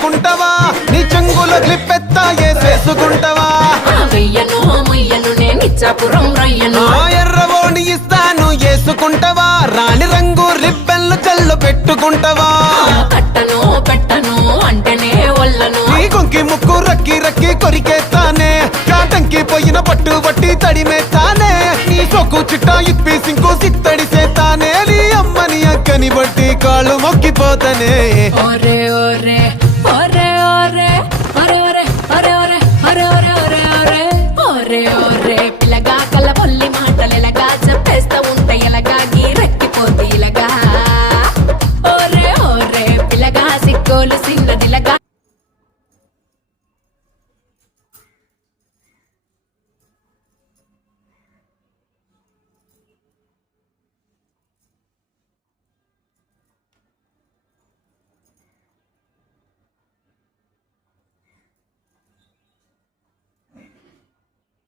చేసుకుంటావా నీ చెంగులో క్లిప్పెత్తా వేసేసుకుంటావా వెయ్యను ముయ్యను నేను ఇచ్చాపురం రయ్యను ఎర్రవోణి ఇస్తాను వేసుకుంటావా రాణి రంగు రిబ్బెన్లు చల్లు పెట్టుకుంటావా కట్టను పెట్టను అంటేనే ఒళ్ళను నీ కొంకి ముక్కు రక్కి రక్కి కొరికేస్తానే కాటంకి పోయిన పట్టు పట్టి తడిమేస్తానే నీ సొక్కు చిట్టా ఇప్పి సింకు సిత్తడి చేస్తానే నీ అమ్మని అక్కని బట్టి కాళ్ళు మొక్కిపోతానే ఓరే ఓరే